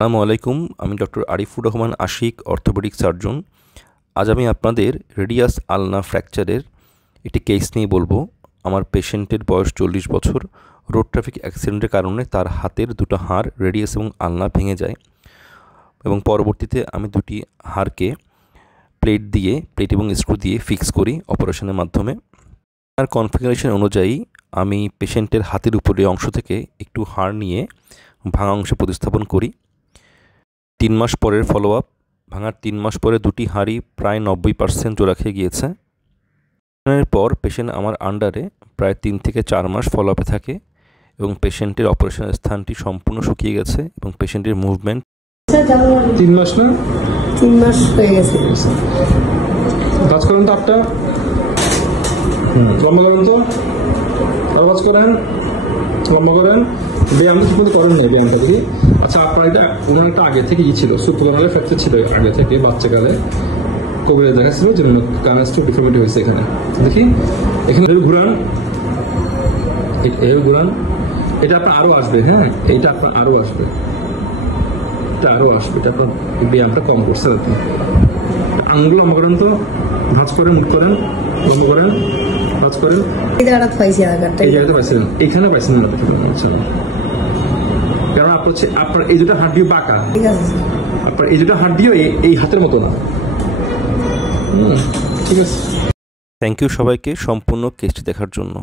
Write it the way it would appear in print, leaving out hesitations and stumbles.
আসসালামু আলাইকুম। আমি doctor Arifur Rahman Ashik, orthopaedic surgeon. আজ আমি আপনাদের রেডিয়াস আলনা ফ্র্যাকচারের একটি কেস নিয়ে বলবো। আমার পেশেন্টের বয়স 40 বছর। রোড ট্রাফিক অ্যাক্সিডেন্টের কারণে তার হাতের দুটো হাড় রেডিয়াস এবং আলনা ভেঙে যায় এবং পরবর্তীতে আমি দুটি হাড়কে প্লেট এবং স্ক্রু দিয়ে ফিক্স করি অপারেশনের মাধ্যমে। তার কনফিগারেশন অনুযায়ী আমি পেশেন্টের হাতের উপরের অংশ থেকে একটু হাড় নিয়ে ভাঙা অংশে প্রতিস্থাপন করি। 3 মাস পরের ফলো আপ, ভাঙার 3 মাস পরে দুটি হাড়ই প্রায় 90% জোড়া খেয়ে গিয়েছে। এর পর পেশেন্ট আমার আন্ডারে প্রায় 3 থেকে 4 মাস ফলো আপে থাকে এবং পেশেন্টের অপারেশনের স্থানটি সম্পূর্ণ শুকিয়ে গেছে এবং পেশেন্টের মুভমেন্ট 3 মাস না 3 মাস হয়ে গেছে। কাজ করেন তো আপটা লম্বা করেন তো আর কাজ করেন লম্বা করেন। ব্যায়াম ঠিক মতো করেন না ব্যায়ামটা দেখি। আচ্ছা, আপনার এটা ওখানে একটা আগে থেকে ছিল সুপ্রোনালে ফ্র্যাকচার ছিল আগে থেকে, বাচ্চাকালে কবিরাজ দেখাচ্ছিল যে কানেস্টিভ ডিফর্মিটি হয়েছে এখানে। দেখি এখানে ঘুরান, এই ঘুরান। এটা আপনার আরো আসবে, হ্যাঁ এইটা আপনার আরো আসবে, এটা আরো আসবে। এটা আপনার ব্যায়ামটা কম করছে আপনি। আঙুল লম্বা করেন তো, ভাঁজ করেন, মুখ করেন, লম্বা করেন, ভাঁজ করেন। এই জায়গাটা পাইছি, এই জায়গাতে পাইছিলেন, এখানে পাইছিলেন না আচ্ছা, কারণ আপনার এই দুটা হাড্ডিও বাঁকা, আপনার এই দুটা হাড্ডিও এই হাতের মতো না। ঠিক আছে। থ্যাংক ইউ সবাইকে সম্পূর্ণ কেসটি দেখার জন্য।